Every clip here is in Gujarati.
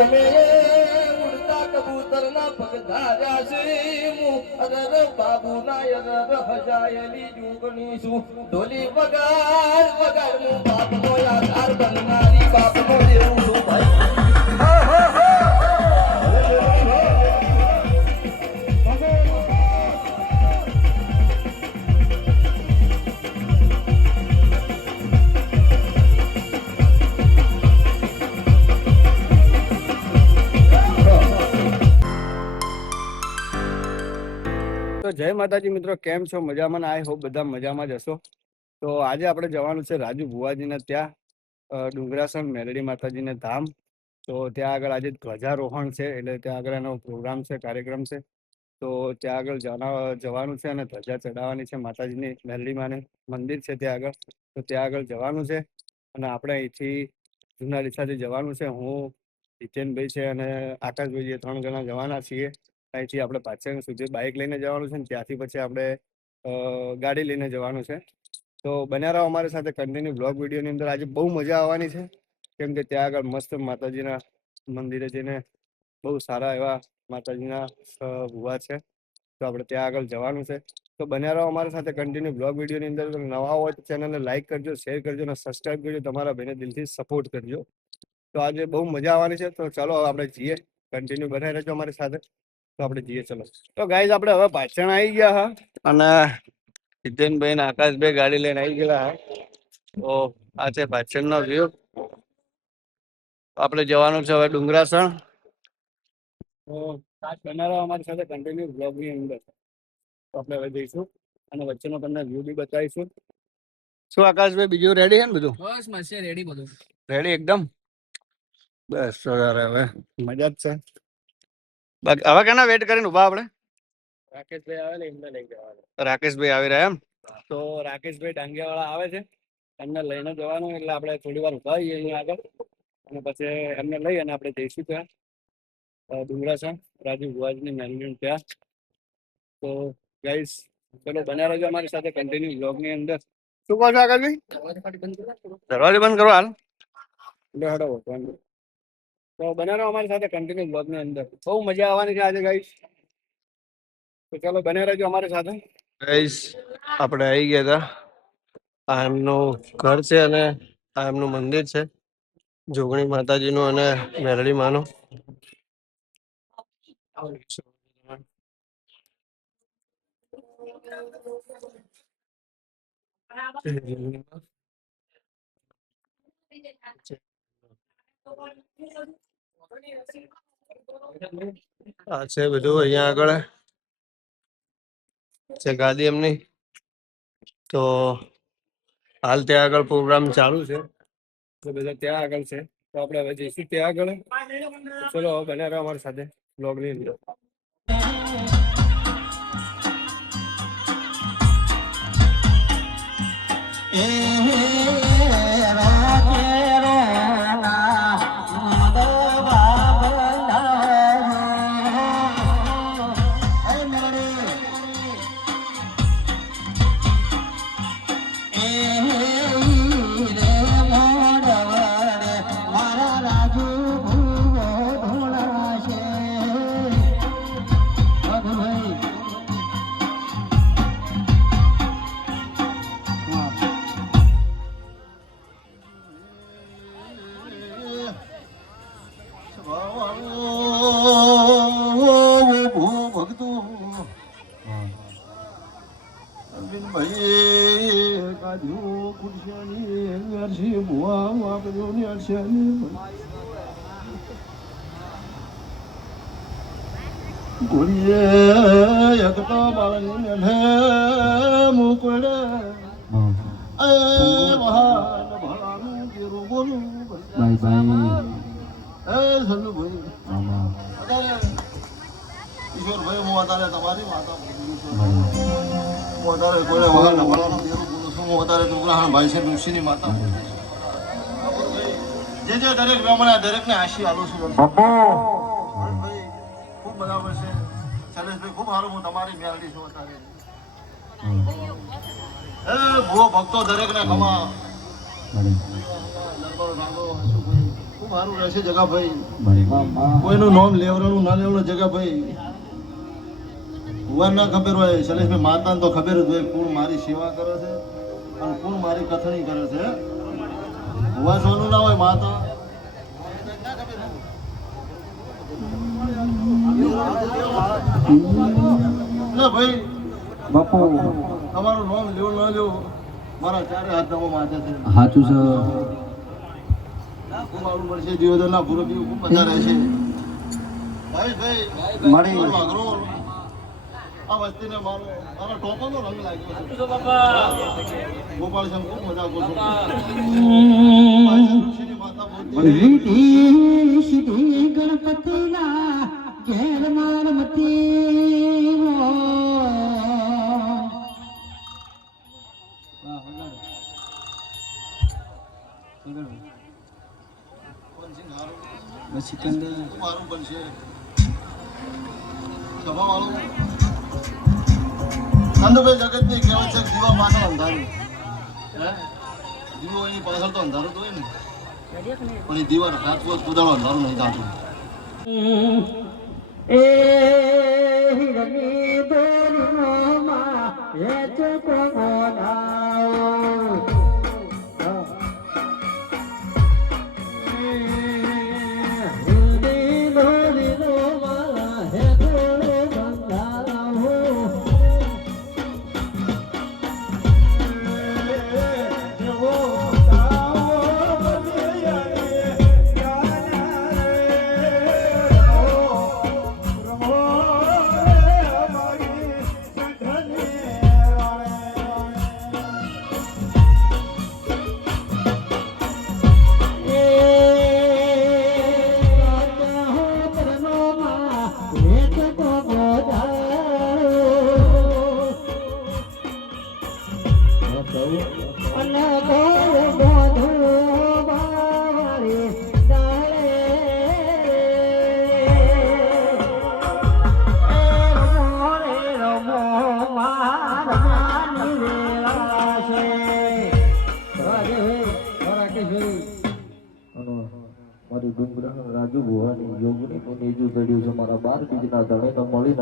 તમે ઉડતા કબૂતરના પગ ધાર્યા છે. હું અરર બાબુના અરર હજાયેલી જુગની છું. ઢોલી વગાડ વગાડ, હું બાપનો આધાર બનનારી બાપનો દેવું છું ભાઈ. જય માતાજી મિત્રો, કેમ છો? મજામાં આઈ હોપ બધા મજામાં જ હશો. તો આજે આપણે જવાનું છે રાજુ ભુવાજીને ત્યાં ડુંગરાસણ મેલડી માતાજીને ધામ. તો ત્યાં આગળ આજે ધ્વજારોહણ છે, એટલે ત્યાં આગળ એનો પ્રોગ્રામ છે, કાર્યક્રમ છે. તો ત્યાં આગળ જવા- જવાનું છે અને ધ્વજા ચડાવવાની છે માતાજીની મેલડી માને. મંદિર છે ત્યાં આગળ. તો ત્યાં આગળ જવાનું છે અને આપણે અહીંથી જૂના રિક્ષાથી જવાનું છે. હું, જીતેનભાઈ છે અને આકાશભાઈ જે ત્રણ જણા જવાના છીએ. અહીંથી આપણે પાછળ સુધી બાઇક લઈને જવાનું છે ને, ત્યાંથી પછી આપણે ગાડી લઈને જવાનું છે. તો બન્યા રહો અમારી સાથે કન્ટિન્યુ બ્લોગ વિડીયોની અંદર. આજે બહુ મજા આવવાની છે. કેમ કે ત્યાં આગળ મસ્ત માતાજીના મંદિરે જઈને બહુ સારા એવા માતાજીના ભુવા છે. તો આપણે ત્યાં આગળ જવાનું છે. તો બન્યા રહો અમારી સાથે કન્ટિન્યુ બ્લોગ વિડીયોની અંદર. નવા હોય તો ચેનલને લાઇક કરજો શેર કરજો અને સબસ્ક્રાઈબ કરજો. તમારા ભાઈને દિલથી સપોર્ટ કરજો. તો આજે બહુ મજા આવવાની છે. તો ચાલો આપણે જઈએ. કન્ટિન્યુ બનાવી રહેજો અમારી સાથે. તો આપણે જઈએ ચલો. તો ગાઈઝ આપણે હવે પાછળ આવી ગયા હા. અને જીતેનભાઈ ને આકાશભાઈ ગાડી લઈને આવી ગયેલા હા. તો આ છે પાછળનો વ્યૂ આપણે જવાનું છે હવે ડુંગરાસણ. આજ અમારી સાથે કન્ટિન્યુ બ્લોગની અંદર. તો આપણે હવે જઈશું અને વચ્ચેનો તમને વ્યૂ બી બતાવીશું. શું આકાશભાઈ બીજું રેડી છે ને બધું? બસ મસ્ત રેડી બધું. રેડી એકદમ? બસ હવે મજા જ છે. હવે કેના વેટ કરીને ઊભા આપણે? રાકેશભાઈ આવે ને એમને લઈ જવાનું. રાકેશભાઈ આવી રહ્યા એમ? તો રાકેશભાઈ ડાંગિયાવાળા આવે છે. એમને લઈને જવાનું એટલે આપણે થોડી વાર ઊભા રહીએ અહીંયા આગળ. અને પછી એમને લઈ અને આપણે જઈશું ત્યાં. ડુંગરાસણ રાજુ ભુવાજીની મેન્યુન ત્યાં. તો ગાઈસ ચલો બન્યા રહેજો અમારી સાથે કન્ટિન્યુ બ્લોગની અંદર. શું કહો છો આગળ દરવાજો બંધ કરો. હાલ. એટલે હડો. તો બનારો અમારી સાથે કન્ટિન્યુ બ્લોગની અંદર. બહુ મજા આવવાની છે આજે ગાઈસ તો ચાલો બને રહેજો અમારી સાથે. ગાઈસ આપણે આવી ગયા હતા. આ એમનું ઘર છે અને આ એમનું મંદિર છે. જોગણી માતાજીનું અને મેરડી માનું. આ છે બધું અહીંયા આગળ. છે ગાદી એમની. તો હાલ ત્યાં આગળ પ્રોગ્રામ ચાલુ છે. તો બધા ત્યાં આગળ છે. તો આપણે હવે જઈશું ત્યાં આગળ. ચલો બને રહો અમારી સાથે બ્લોગની અંદર. ગુરિયે એકતા બાળની ને મુકડે. એ વહાન ભલાનું કેરું બોલું બાય બાય. એ ભાઈ હું વધારે તમારી માતા હું. વધારે કોઈને બોલું છું. હું અત્યારે દુર્ગાહાણ ભાઈ છે ઋષિની માતા. જે જે દરેક બ્રાહ્મણ દરેકને આશી આલું છું. શૈલેષભાઈ ખૂબ સારું હું તમારી મેળવી છું અત્યારે. એ ભૂવો ભક્તો દરેકને ખમા. ખૂબ સારું રહેશે જગાભાઈ. બળી કોઈનું નામ લેવડાનું ના લેવડું જગાભાઈ. ભગવાન ના ખબર હોય શૈલેષભાઈ માતાને તો ખબર જ હોય કોણ મારી સેવા કરે છે અને કોણ મારી કથણી કરે છે. ભગવાન સોનું ના હોય માતા ના ભાઈ બાપુ. તમારું નામ લેવું ન લેવું મારા ચારે હાથ નવો માથે છે. સાચું છે. ખૂબ આવું પડશે દિયોદર ના પૂરો પીવું ખૂબ મજા રહેશે ભાઈ ભાઈ મારી. મારો આ વસ્તીને મારો મારા ટોપાનો રંગ લાગ્યો છે. ગોપાલ શંકર ખૂબ મજા કરું છું. ઋષિની માતા પણ એ દીવા રાતવો કુદાડો અંધારું નહીં થતું એ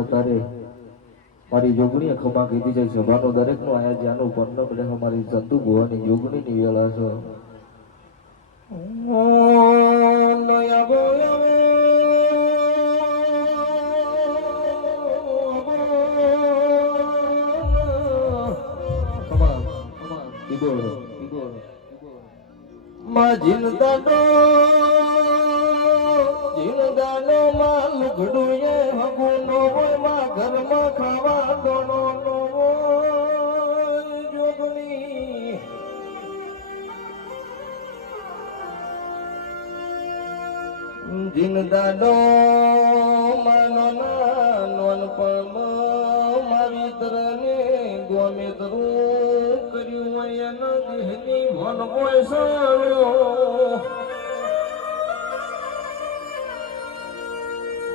ધણીને મળી ન તારે મારી યોગણીએ ખભા કીધી જાય સભાનો દરેક નો આયા જ્યાંનું પન્ન બને મારી ચંદુ ભુવાની યોગની ની વેળા છે. કમાલ કમાલ. ઈગોળો માં જીનદાડો એ હગુનો હોય, માં ઘરમાં ખાવા દોનો નો જોગણી. જીનદાડો માનો ના નોનપણ મારી તરને ગોમે તરું કર્યું હોય, એના દેહની મન હોય સાળ્યો.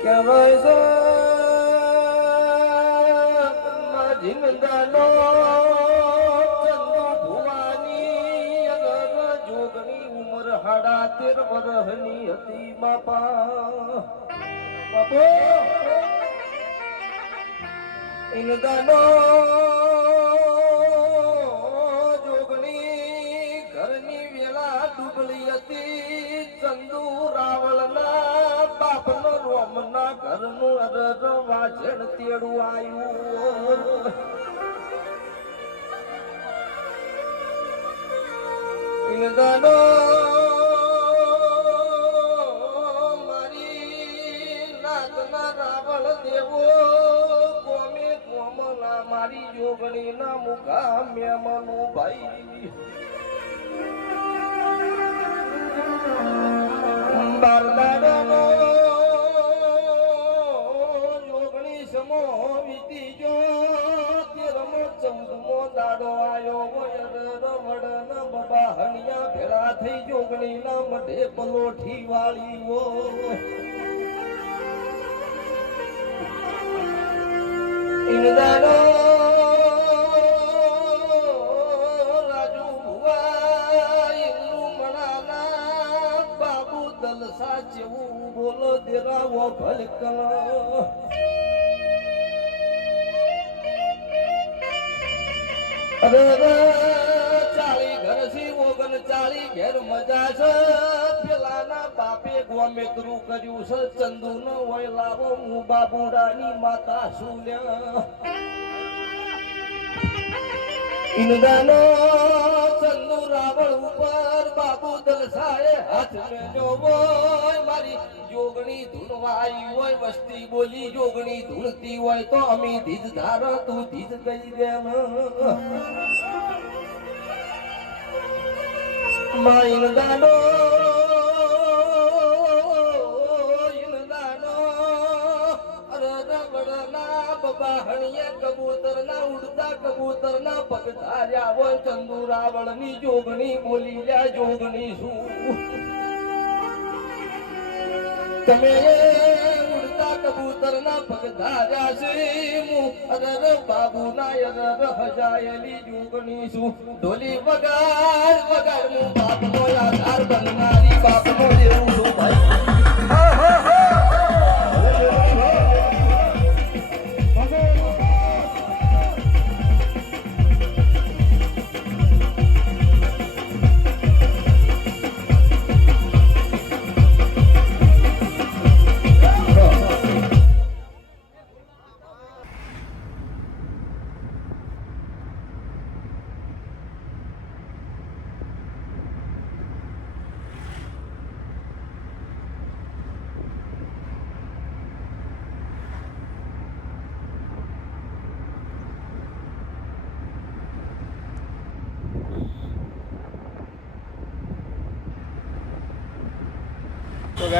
કહેવાય છે ચંદુ ભુવાની અગર જોગણી ઉંમર હાડા તેર વરહની હતી બાપા બાપો ઇનદાનો રોમના ઘરનું અરર વાછણ તેડું આવ્યું. ઇનદાનો મારી નાતના રાવળ દેવો, કોમે કોમલા મારી જોગણી ના મુખા મેમનું ભાઈ. બારદાડાનો દાડો આયો હોય રવડ ના બબા હણિયા ભેળા થઈ જોગણી ના મઢે પલોઠી વાળી હોય ઇનદાનો રાજુ ભુવા મણાના, બાબુ દલસા જેવું બોલો દેરાવો ભલકન. ચાલી ઘરથી ઓગણ ચાલી ઘેર મજા છે. પેલાના બાપે ગોમેતરું કર્યું છે. ચંદુ ન હોય લાવો હું બાબુડાની માતા ઇન્દ્રનો રાવણ ઉપર બાબુ દલસાએ હાથ મેલ્યો મારી જોગણી ધૂનવાઈ હોય, વસ્તી બોલી જોગણી ધૂણતી હોય, તો અમે ધીજ ધાર, તું ધીજ કહી દે માં ઇન્દ્રનો રબડના કબૂતર ના ઉડતા કબૂતર ના ધાર્યા હોય ચંદુ રાવણની જોગણી બોલી જા જોગણી શું? તમે ઉડતા કબૂતર ના ધાર્યા છે હું બાબુ ના અરર હજાયેલી જોગણી શું? ઢોલી વગાડ વગાડ હું બાપનો આધાર બનનારી બાપનો દેવું છું ભાઈ.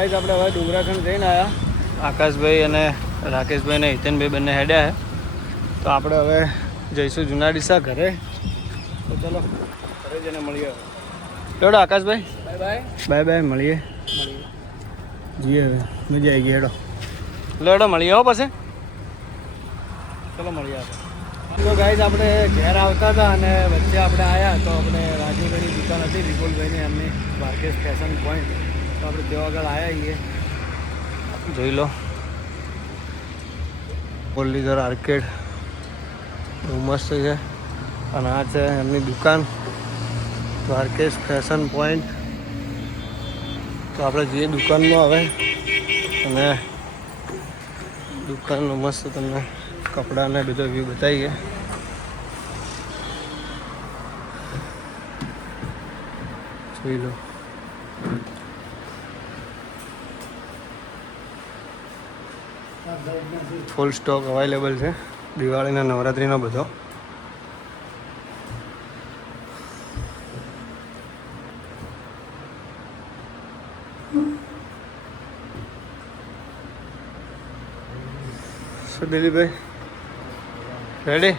ગાઈઝ આપણે હવે ડુંગરાખંડ જઈને આવ્યા આકાશભાઈ અને રાકેશભાઈ અને હિતેનભાઈ બંને હેડ્યા છે. તો આપણે હવે જઈશું જુના ડીસા ઘરે. તો ચલો ઘરે જઈને મળીએ ડોડો આકાશભાઈ. Bye bye. બાય બાય મળીએ. જીએ હવે. મજા આવી ગઈ હેડો. લેડો મળીએ હો પછી. ચલો મળીએ આપણે તો ગાઈઝ આપણે ઘેર આવતા હતા અને વચ્ચે આપણે આવ્યા તો આપણે રાજુભાઈની દુકાન હતી વિપુલભાઈની એમની માર્કેટ ફેશન પોઈન્ટ તો આપણે દેવાગઢ આવ્યા છીએ. જોઈ લો. મુરલીધર આર્કેડ બહુ મસ્ત છે. અને આ છે એમની દુકાન. દ્વારકેશ ફેશન પોઈન્ટ તો આપણે જઈએ દુકાનમાં હવે. અને દુકાનનો મસ્ત તમને કપડાને બધો વ્યૂ બતાવીએ. જોઈ લો. ફૂલ સ્ટોક અવેલેબલ છે. દિવાળીના નવરાત્રિનો બધો. શું દિલીપભાઈ? રેડી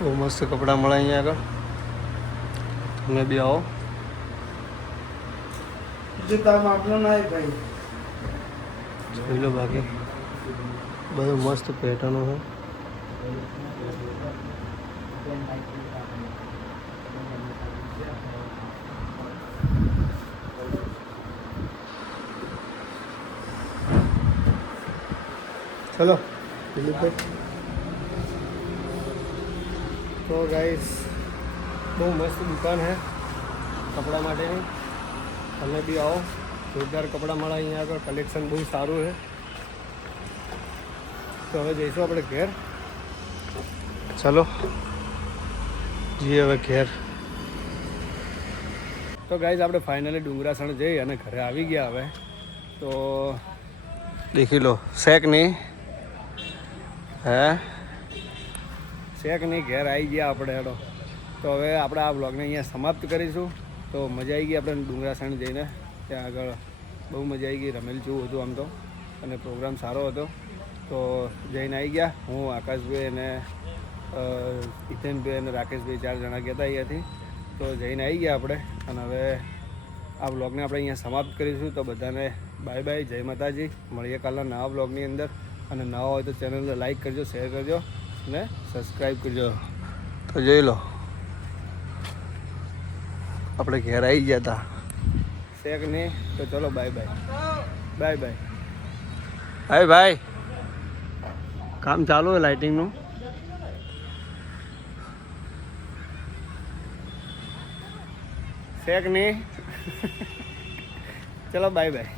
બહુ મસ્ત કપડાં મળે અહીંયા આગળ. તમે બી આવો. જોઈ લો બાકી. બધું મસ્ત પેટર્નો છે ચલો દિલીપભાઈ તો ગાઈસ બહુ મસ્ત દુકાન છે કપડા માટેની. તમે બી આવો. જોરદાર કપડાં મળે અહીંયા આગળ. કલેક્શન બહુ સારું છે. તો હવે જઈશું આપણે ઘેર. ચલો. જઈએ હવે ઘેર. તો ગાઈઝ આપણે ફાઇનલી ડુંગરાસણ જઈ અને ઘરે આવી ગયા હવે. તો દેખી લો શેક નહીં. હે? શેક નહીં ઘેર આવી ગયા આપણે હેડો. તો હવે આપણે આ બ્લોગને અહીંયા સમાપ્ત કરીશું. તો મજા આવી ગઈ આપણે ડુંગરાસણ જઈને. ત્યાં આગળ બહુ મજા આવી ગઈ, રમેલ જેવું હતું આમ તો. અને પ્રોગ્રામ સારો હતો. તો જઈને આવી ગયા. હું, આકાશભાઈ અને હિતેનભાઈ અને રાકેશભાઈ ચાર જણા ગયા હતા અહીંયાથી. તો જઈને આવી ગયા આપણે. અને હવે આ બ્લોગને આપણે અહીંયા સમાપ્ત કરીશું. તો બધાને બાય બાય. જય માતાજી. મળીએ કાલના નવા બ્લોગની અંદર. અને નવા હોય તો ચેનલને લાઈક કરજો, શેર કરજો અને સબસ્ક્રાઈબ કરજો. તો જોઈ લો. આપણે ઘેર આવી ગયા હતા શેક નહીં તો ચલો bye bye bye bye hi ભાઈ. કામ ચાલુ હોય લાઇટિંગનું શેક નહીં. ચલો બાય બાય